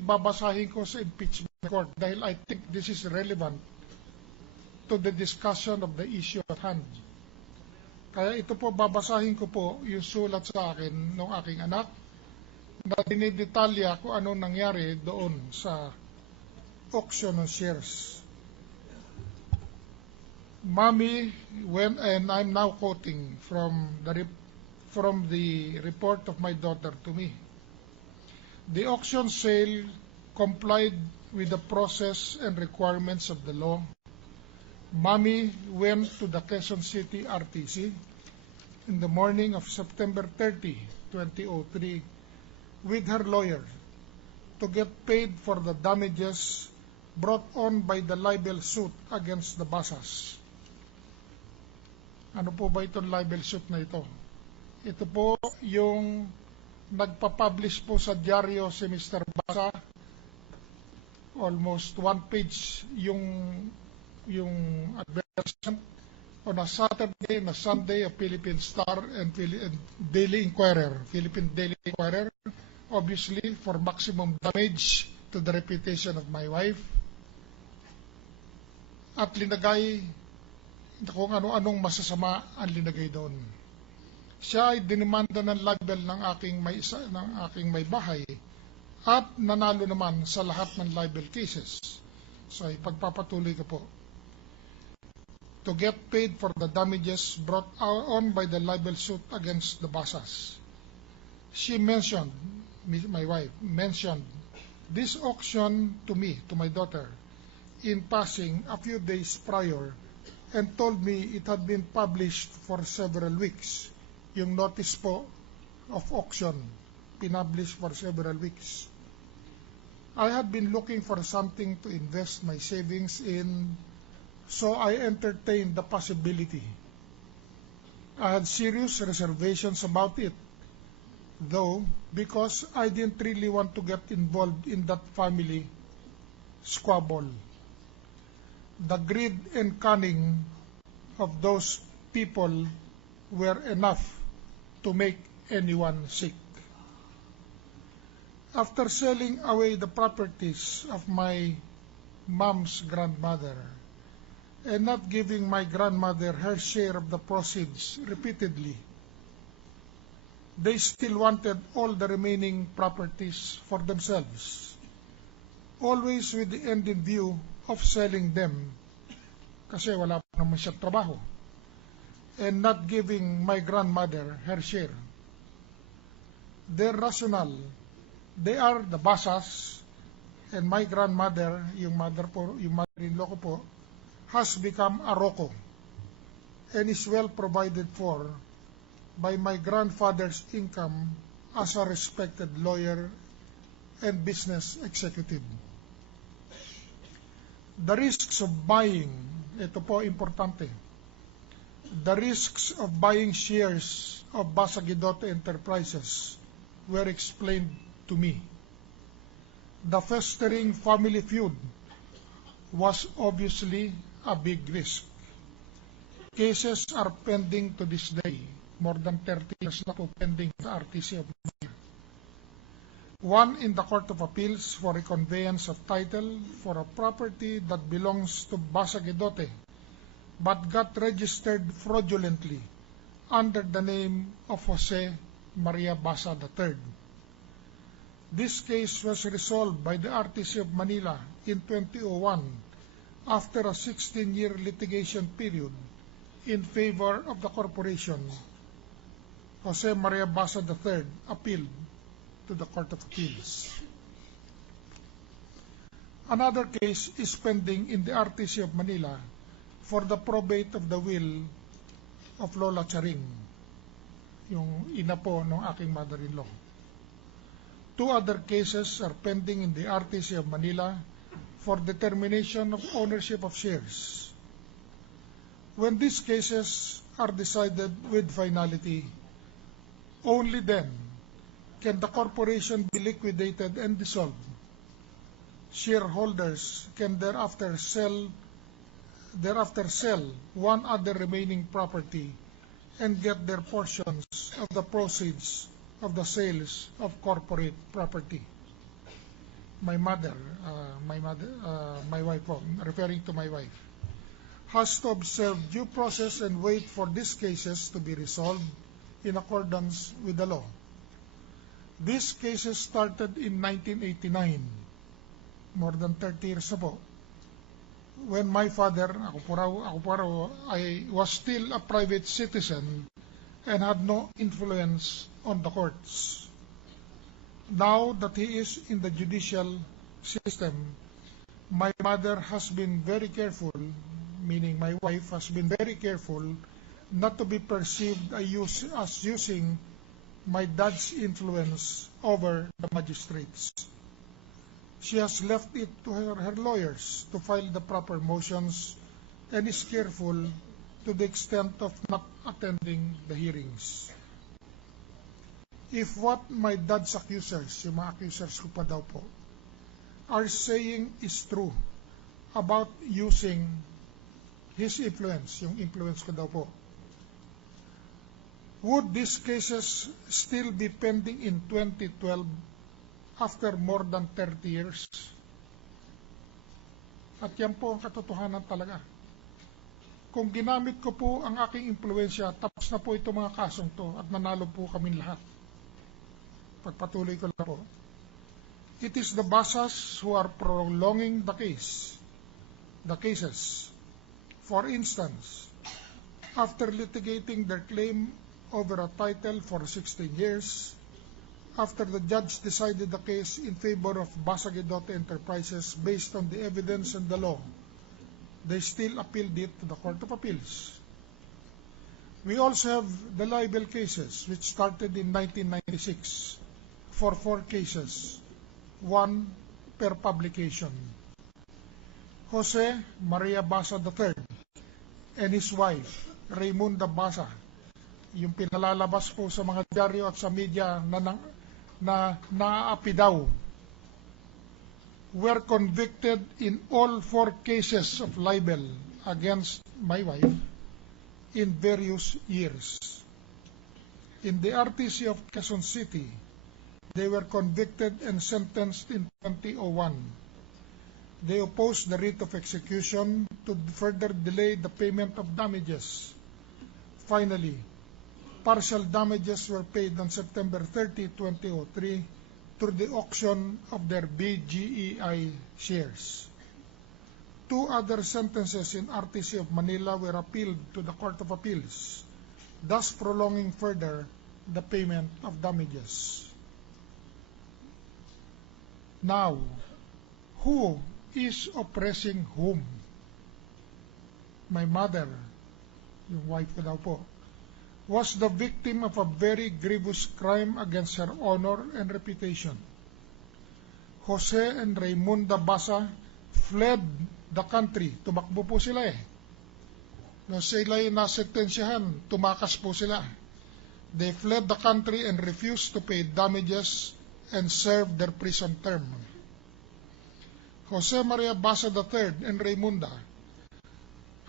babasahin ko sa impeachment court dahil I think this is relevant to the discussion of the issue at hand. Kaya ito po, babasahin ko po yung sulat sa akin ng aking anak na dinidetalya kung anong nangyari doon sa auction of shares. Mommy, and I'm now quoting from the report of my daughter to me. The auction sale complied with the process and requirements of the law. Mommy went to the Quezon City RTC in the morning of September 30, 2003, with her lawyer to get paid for the damages brought on by the libel suit against the Basas. Ano po ba itong libel suit na ito? Ito po yung nagpa-publish po sa dyaryo si Mr. Basa, almost one page yung advertisement on a Saturday and a Sunday of Philippine Star and Daily Inquirer, Philippine Daily Inquirer, obviously for maximum damage to the reputation of my wife. At linagay kung ano-anong masasama ang linagay doon. Siya ay dinimanda ng libel ng aking may bahay at nanalo naman sa lahat ng libel cases. So ipagpapatuloy ko po. To get paid for the damages brought on by the libel suit against the Basas. She mentioned, my wife mentioned, this auction to me, to my daughter, in passing a few days prior, and told me it had been published for several weeks. Yung notice po of auction, pinublish for several weeks. I had been looking for something to invest my savings in, so I entertained the possibility. I had serious reservations about it, though, because I didn't really want to get involved in that family squabble. The greed and cunning of those people were enough to make anyone sick. After selling away the properties of my mom's grandmother and not giving my grandmother her share of the proceeds repeatedly, they still wanted all the remaining properties for themselves, always with the end in view of selling them kasi wala pa naman siya trabaho, and not giving my grandmother her share. Their rationale, they are the Basas, and my grandmother, yung mother-in-law ko po, has become a roko and is well provided for by my grandfather's income as a respected lawyer and business executive. The risks of buying, ito po importante, the risks of buying shares of Basagidote Enterprises were explained to me. The festering family feud was obviously a big risk. Cases are pending to this day, more than 30 years na po pending sa RTC of Manila. One in the Court of Appeals for a conveyance of title for a property that belongs to Basagidote but got registered fraudulently under the name of Jose Maria Basa III. This case was resolved by the RTC of Manila in 2001 after a 16-year litigation period in favor of the corporation. Jose Maria Basa III appealed to the Court of Appeals. Another case is pending in the RTC of Manila for the probate of the will of Lola Charing, yung ina po ng aking mother-in-law. Two other cases are pending in the RTC of Manila for determination of ownership of shares. When these cases are decided with finality, only then can the corporation be liquidated and dissolved. Shareholders can thereafter sell one other remaining property and get their portions of the proceeds of the sales of corporate property. my mother, my wife, referring to my wife, has to observe due process and wait for these cases to be resolved in accordance with the law. These cases started in 1989, more than 30 years ago, when my father, ako po raw, I was still a private citizen and had no influence on the courts. Now that he is in the judicial system, my mother has been very careful, meaning my wife has been very careful, not to be perceived as using my dad's influence over the magistrates. She has left it to her lawyers to file the proper motions and is careful to the extent of not attending the hearings. If what my dad's accusers, yung mga accusers ko pa daw po, are saying is true about using his influence, yung influence ko daw po, would these cases still be pending in 2012 after more than 30 years? At yan po ang katotohanan talaga. Kung ginamit ko po ang aking impluensya, tapos na po itong mga kasong to at nanalo po kami lahat. Pagpatuloy ko lang po. It is the Basas who are prolonging the cases. For instance, after litigating their claim over a title for 16 years, after the judge decided the case in favor of Basa Guedote Enterprises based on the evidence and the law, they still appealed it to the Court of Appeals. We also have the libel cases, which started in 1996 for 4 cases, 1 per publication. Jose Maria Basa III and his wife, Raymunda Basa, yung pinalalabas po sa mga dyaryo at sa media na naaapi daw, were convicted in all 4 cases of libel against my wife in various years. In the RTC of Quezon City, they were convicted and sentenced in 2001. They opposed the writ of execution to further delay the payment of damages. Finally, partial damages were paid on September 30, 2003 through the auction of their BGEI shares. 2 other sentences in RTC of Manila were appealed to the Court of Appeals, thus prolonging further the payment of damages. Now, who is oppressing whom? My mother, yung wife ko daw po, was the victim of a very grievous crime against her honor and reputation. Jose and Raymunda Basa fled the country. Tumakbo po sila eh. Nung sila'y nasentensyahan, tumakas po sila. They fled the country and refused to pay damages and served their prison term. Jose Maria Basa III and Raymunda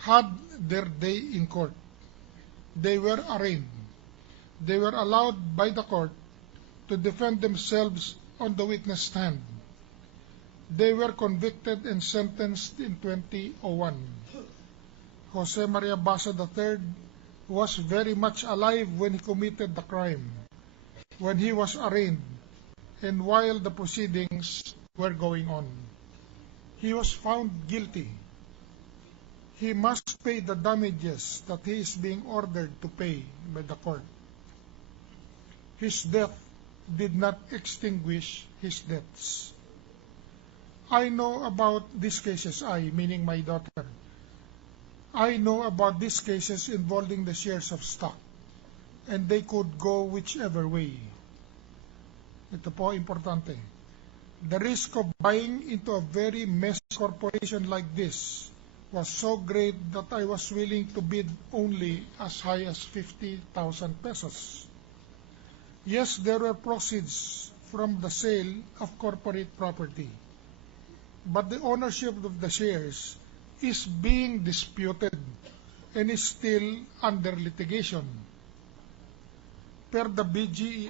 had their day in court. They were arraigned. They were allowed by the court to defend themselves on the witness stand. They were convicted and sentenced in 2001. Jose Maria Basa III was very much alive when he committed the crime, when he was arraigned, and while the proceedings were going on. He was found guilty. He must pay the damages that he is being ordered to pay by the court. His death did not extinguish his debts. I know about these cases, meaning my daughter. I know about these cases involving the shares of stock, and they could go whichever way. Ito po importante. The risk of buying into a very messy corporation like this was so great that I was willing to bid only as high as 50,000 pesos. Yes, there were proceeds from the sale of corporate property, but the ownership of the shares is being disputed and is still under litigation. Per the BGEI